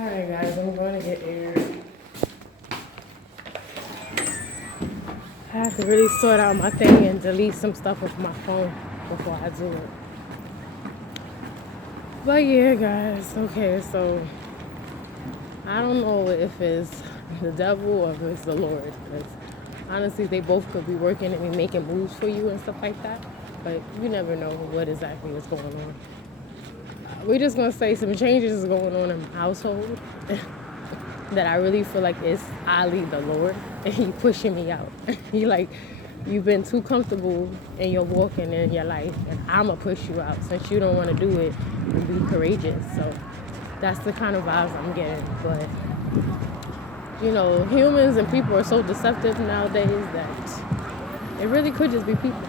Alright guys, I'm going to get aired. I have to really sort out my thing and delete some stuff off my phone before I do it. But yeah guys, okay, so I don't know if it's the devil or if it's the Lord. Because honestly, they both could be working and be making moves for you and stuff like that. But you never know what exactly is going on. We're just going to say some changes is going on in my household that I really feel like it's Ali the Lord, and he pushing me out. He like, you've been too comfortable in your walking in your life, and I'm going to push you out since you don't want to do it and be courageous. So that's the kind of vibes I'm getting. But, you know, humans and people are so deceptive nowadays that it really could just be people.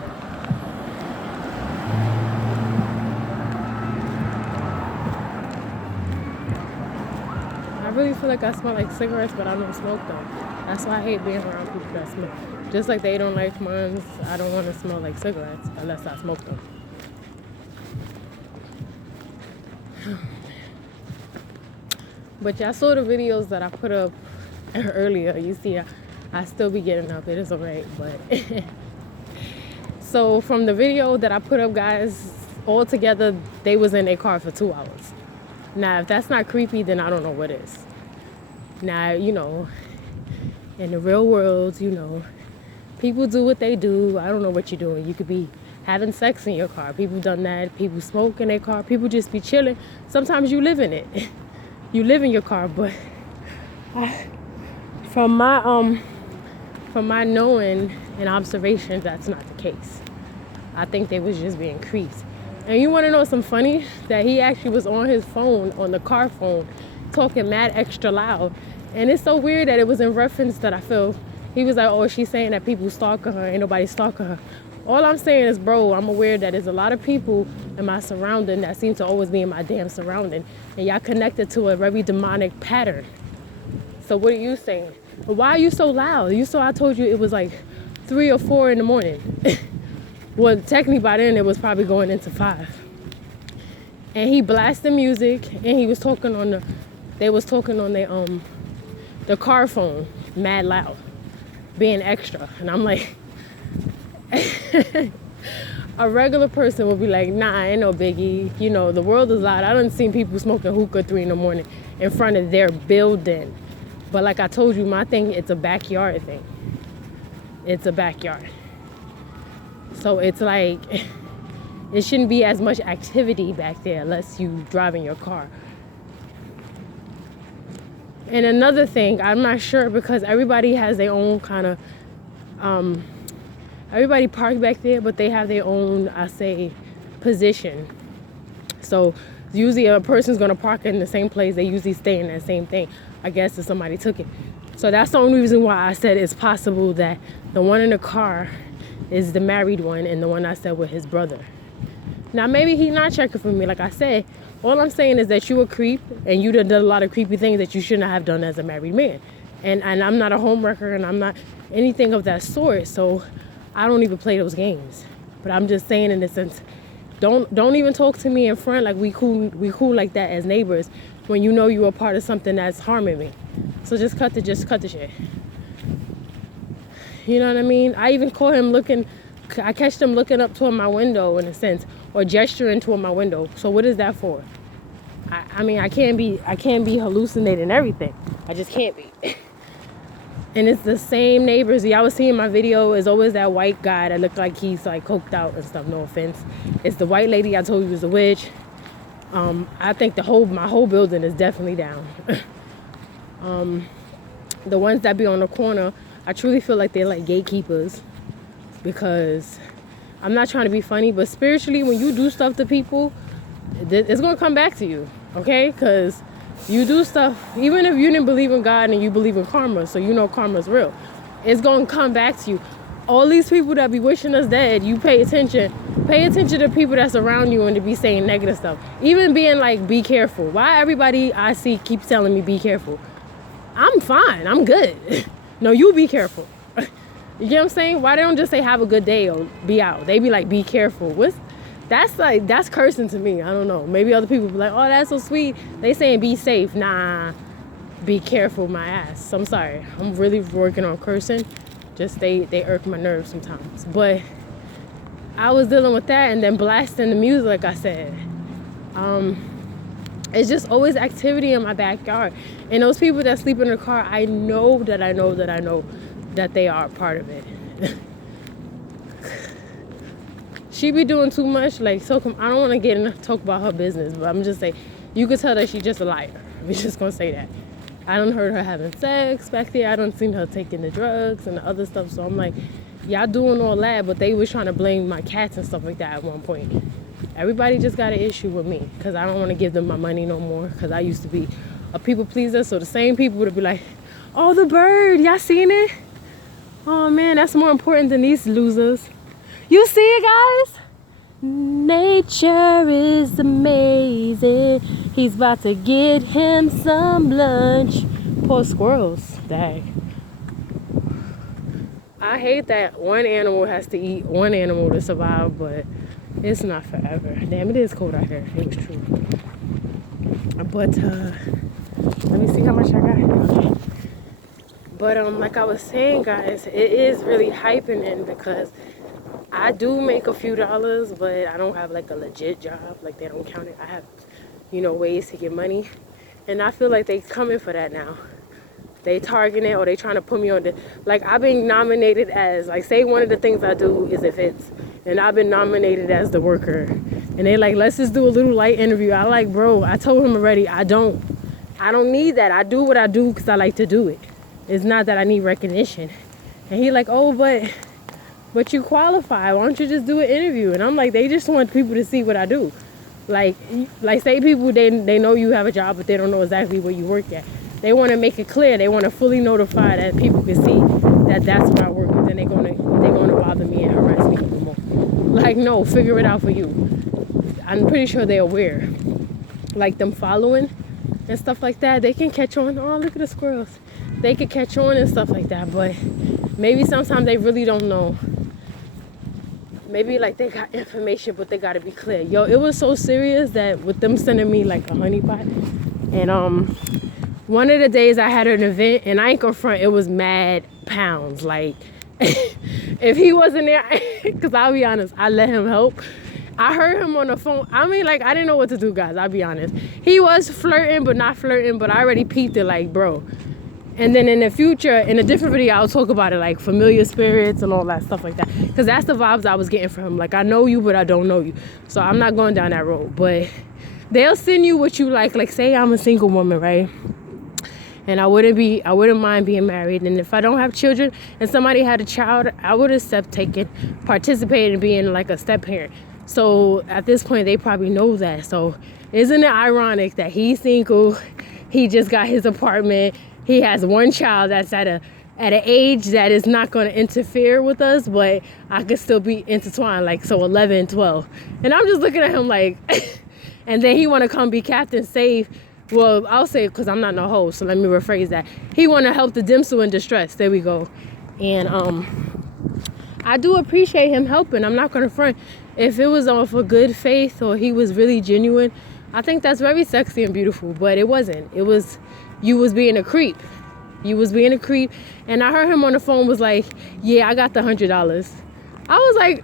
I really feel like I smell like cigarettes, but I don't smoke them. That's why I hate being around people that smoke. Just like they don't like mine, I don't want to smell like cigarettes unless I smoke them. But y'all saw the videos that I put up earlier. You see, I still be getting up. It is alright, but so from the video that I put up, guys, all together they was in a car for 2 hours. Now, if that's not creepy, then I don't know what is. Now, you know, in the real world, you know, people do what they do. I don't know what you're doing. You could be having sex in your car. People done that. People smoke in their car. People just be chilling. Sometimes you live in it. You live in your car, but from my knowing and observation, that's not the case. I think they was just being creeps. And you want to know something funny? That he actually was on his phone, on the car phone, talking mad extra loud. And it's so weird that it was in reference that I feel. He was like, oh, she's saying that people stalking her. Ain't nobody stalking her. All I'm saying is, bro, I'm aware that there's a lot of people in my surrounding that seem to always be in my damn surrounding. And y'all connected to a very demonic pattern. So what are you saying? Why are you so loud? You saw I told you it was like 3 or 4 in the morning. Well, technically by then it was probably going into 5. And he blasted music, and he was talking on the car phone, mad loud, being extra. And I'm like, a regular person would be like, nah, ain't no biggie. You know, the world is loud. I done seen people smoking hookah 3 in the morning in front of their building. But like I told you, my thing, it's a backyard thing. It's a backyard. So it's like, it shouldn't be as much activity back there unless you driving your car. And another thing, I'm not sure because everybody has their own kind of, everybody park back there, but they have their own, I say, position. So usually a person's going to park in the same place. They usually stay in that same thing. I guess if somebody took it. So that's the only reason why I said it's possible that the one in the car is the married one and the one I said with his brother. Now, maybe he's not checking for me. Like I said, all I'm saying is that you a creep and you done a lot of creepy things that you shouldn't have done as a married man. And I'm not a homewrecker and I'm not anything of that sort. So I don't even play those games. But I'm just saying in the sense, don't even talk to me in front like we cool like that as neighbors when you know you are part of something that's harming me. So just cut the shit. You know what I mean? I even caught him I catched him looking up toward my window in a sense, or gesturing toward my window. So what is that for? I mean, I can't be hallucinating everything. I just can't be. And it's the same neighbors. Y'all was seeing my video. It's always that white guy that looked like he's like coked out and stuff. No offense. It's the white lady I told you was a witch. I think my whole building is definitely down. The ones that be on the corner, I truly feel like they're like gatekeepers, because I'm not trying to be funny, but spiritually, when you do stuff to people, it's going to come back to you, okay? Because you do stuff, even if you didn't believe in God and you believe in karma, so you know karma's real, it's going to come back to you. All these people that be wishing us dead, you pay attention to people that's around you and to be saying negative stuff. Even being like, be careful. Why everybody I see keeps telling me be careful? I'm fine. I'm good. No, you be careful. You get what I'm saying? Why they don't just say have a good day or be out? They be like, be careful. That's cursing to me. I don't know. Maybe other people be like, oh, that's so sweet. They saying be safe. Nah, be careful, my ass. I'm sorry. I'm really working on cursing. Just they irk my nerves sometimes. But I was dealing with that, and then blasting the music, like I said. It's just always activity in my backyard. And those people that sleep in the car, I know that they are a part of it. She be doing too much, like, so I don't want to get in talk about her business, but I'm just saying, you could tell that she's just a liar. We're just gonna say that. I don't heard her having sex back there. I don't seen her taking the drugs and the other stuff. So I'm like, y'all doing all that, but they was trying to blame my cats and stuff like that at one point. Everybody just got an issue with me because I don't want to give them my money no more, because I used to be a people pleaser. So the same people would be like, oh, the bird, y'all seen it? Oh man, that's more important than these losers. You see it, guys? Nature is amazing. He's about to get him some lunch. Poor squirrels. Dang. I hate that one animal has to eat one animal to survive, but it's not forever. Damn, it is cold out here. It was true. But let me see how much I got. Okay. But like I was saying, guys, it is really hyping in because I do make a few dollars, but I don't have like a legit job. Like, they don't count it. I have, ways to get money. And I feel like they coming for that now. They targeting it, or they trying to put me on the, like, I've been nominated as, like, say one of the things I do is events, and I've been nominated as the worker. And they like, let's just do a little light interview. I like, bro, I told him already, I don't need that. I do what I do because I like to do it. It's not that I need recognition. And he like, oh, but you qualify. Why don't you just do an interview? And I'm like, they just want people to see what I do. Like say people, they know you have a job, but they don't know exactly where you work at. They want to make it clear. They want to fully notify that people can see that that's where I work. And then they're gonna bother me and harass me even more. Like, no, figure it out for you. I'm pretty sure they're aware. Like, them following and stuff like that, they can catch on. Oh, look at the squirrels. They can catch on and stuff like that, but maybe sometimes they really don't know. Maybe like they got information, but they gotta be clear. Yo, it was so serious that with them sending me like a honey pot, and one of the days I had an event, and I ain't gonna front, it was mad pounds. Like, if he wasn't there, because I'll be honest, I let him help. I heard him on the phone. I mean, like, I didn't know what to do, guys. I'll be honest. He was flirting, but not flirting. But I already peeped it, like, bro. And then in the future, in a different video, I'll talk about it, like familiar spirits and all that stuff like that. Because that's the vibes I was getting from him. Like, I know you, but I don't know you. So I'm not going down that road. But they'll send you what you like. Like, say I'm a single woman, right? And I wouldn't mind being married. And if I don't have children and somebody had a child, I would accept participating in being like a step parent. So at this point, they probably know that. So isn't it ironic that he's single? He just got his apartment. He has one child that's at an age that is not going to interfere with us, but I could still be intertwined, like, so 11, 12. And I'm just looking at him like, and then he want to come be Captain Safe. Well, I'll say, because I'm not no host, so let me rephrase that. He want to help the damsel in distress. There we go. And I do appreciate him helping. I'm not going to front. If it was off of good faith or he was really genuine, I think that's very sexy and beautiful. But it wasn't. It was, you was being a creep. You was being a creep. And I heard him on the phone was like, yeah, I got the $100. I was like,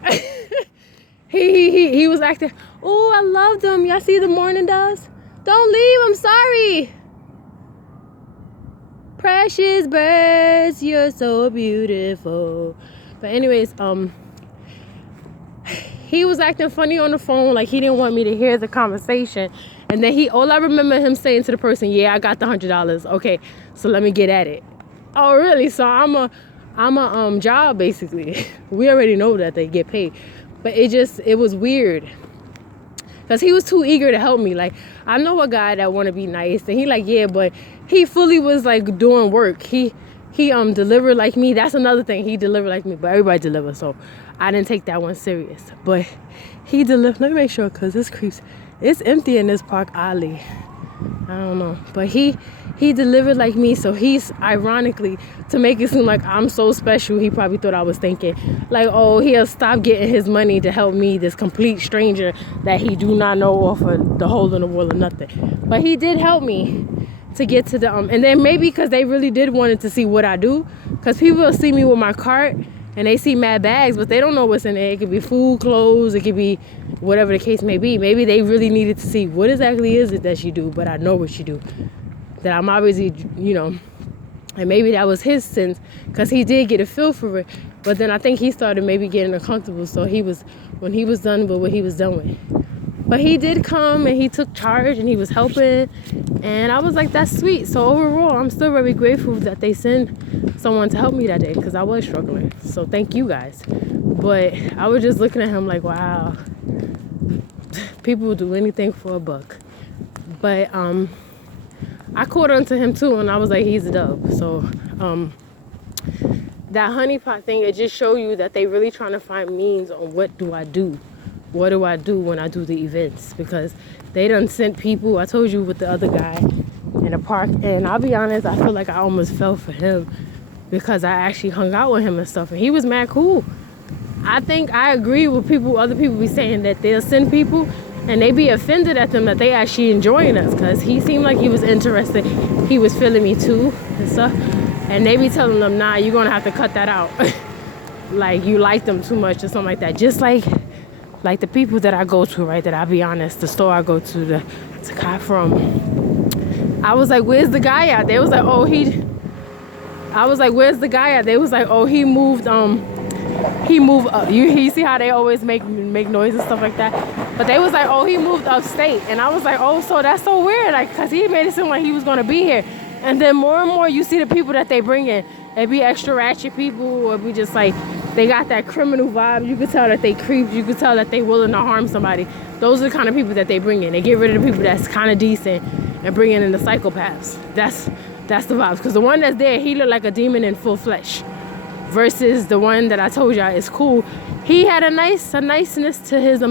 he was acting, oh, I love them. Y'all see the morning doves? Don't leave, I'm sorry. Precious birds, you're so beautiful. But anyways, he was acting funny on the phone, like he didn't want me to hear the conversation. And then all I remember him saying to the person, yeah, I got the $100. Okay, so let me get at it. Oh, really? So I'm a job, basically. We already know that they get paid. But it was weird. Because he was too eager to help me. Like, I know a guy that want to be nice. And he like, yeah, but he fully was like doing work. He delivered like me. That's another thing. He delivered like me. But everybody delivers. So I didn't take that one serious. But he delivered. Let me make sure, because this creeps. It's empty in this park, oddly. I don't know. But he he delivered like me. So he's, ironically, to make it seem like I'm so special, he probably thought I was thinking like, oh, he'll stop getting his money to help me, this complete stranger that he do not know off of the hole in the wall or nothing. But he did help me to get to the and then maybe because they really did wanted to see what I do, because people will see me with my cart and they see mad bags, but they don't know what's in there. It could be food, clothes, it could be whatever the case may be. Maybe they really needed to see what exactly is it that you do, but I know what you do, that I'm obviously, you know. And maybe that was his sense, because he did get a feel for it. But then I think he started maybe getting uncomfortable, so when he was done with what he was done with. But he did come and he took charge and he was helping, and I was like, that's sweet. So overall, I'm still very grateful that they sent someone to help me that day, because I was struggling. So thank you guys. But I was just looking at him like, wow, people will do anything for a buck. But I caught on to him too, and I was like, he's a dub. So that honeypot thing, it just show you that they really trying to find means on what do I do when I do the events, because they done sent people. I told you with the other guy in the park, and I'll be honest, I feel like I almost fell for him, because I actually hung out with him and stuff, and he was mad cool. I think I agree with other people be saying that they'll send people and they be offended at them that they actually enjoying us, because he seemed like he was interested. He was feeling me too and stuff, and they be telling them, nah, you're gonna have to cut that out. Like you like them too much or something like that. Just like the people that I go to, right, that I'll be honest, the store I go to cop from, I was like, where's the guy at? They was like, oh, I was like, where's the guy at? They was like, oh, he moved up. You see how they always make noise and stuff like that? But they was like, oh, he moved upstate. And I was like, oh, so that's so weird, like, because he made it seem like he was going to be here. And then more and more you see the people that they bring in. It be extra ratchet people, or be just like, they got that criminal vibe. You could tell that they creeps. You could tell that they willing to harm somebody. Those are the kind of people that they bring in. They get rid of the people that's kind of decent and bring in the psychopaths. That's the vibes. Because the one that's there, he looked like a demon in full flesh. Versus the one that I told y'all is cool. He had a niceness to his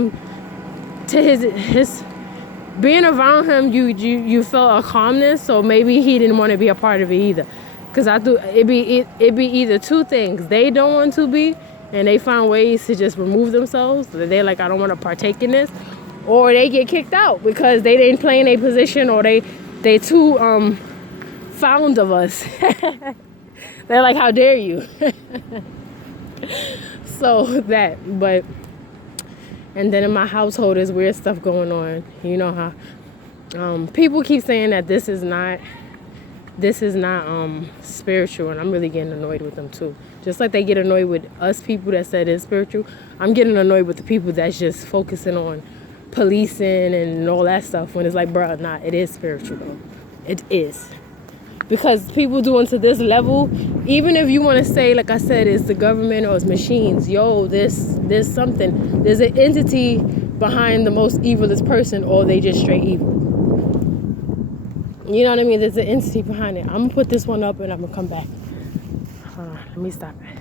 being around him. You felt a calmness. So maybe he didn't want to be a part of it either. Because I thought it'd be either two things. They don't want to be, and they find ways to just remove themselves. So they're like, I don't want to partake in this. Or they get kicked out because they didn't play in a position, or they too fond of us. They're like, how dare you? So that, but, and then in my household there's weird stuff going on. You know how people keep saying that this is not spiritual, and I'm really getting annoyed with them too. Just like they get annoyed with us people that said it's spiritual, I'm getting annoyed with the people that's just focusing on policing and all that stuff, when it's like, bro, nah, it is spiritual though. It is. Because people doing to this level, even if you want to say, like I said, it's the government or it's machines, there's something, there's an entity behind the most evilest person, or they just straight evil. You know what I mean? There's an entity behind it. I'm gonna put this one up and I'm gonna come back. Hold on, let me stop it.